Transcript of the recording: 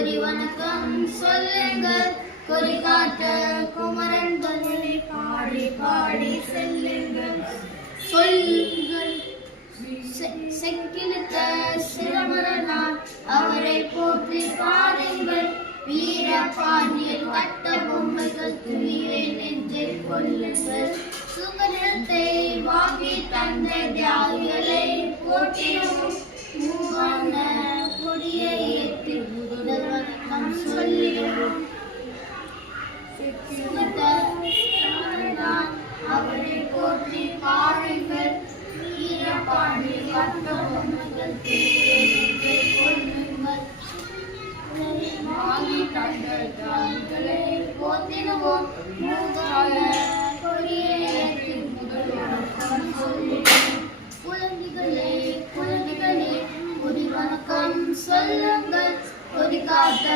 கொடி வணக்கம் சொல்லுங்கள், கொடிகாட்ட குமரன் தன்னை பாடி பாடி செல்லுங்கள். சொல்லுங்கள் செக்கிழுத்த சிரமரனார் அவரை போற்றி பாருங்கள். வீரபாண்டியன் கட்ட பொம்மைகள் துணியை நெஞ்சில் கொள்ளுங்கள். சுகநிலத்தை வாங்கி தந்த தியாகிகளை போற்றினோம். மூவான கொடியை ஏற்றி முதல் வணக்கம் சொல்லினோம். அவரை போற்றி பாருங்கள். வீரபாண்டியன் கட்ட பொம்மைகள் துணியை நெஞ்சில் கொள்ளுங்கள். வாங்கி தந்த தியாகிகளை போற்றினோம். மூவான கொடியை ஏற்றி முதல் வணக்கம் சொல்லினோம். குழந்தைகளே குழந்தைகளே கொடி வணக்கம் சொல்லுங்கள், கொடிகாட்ட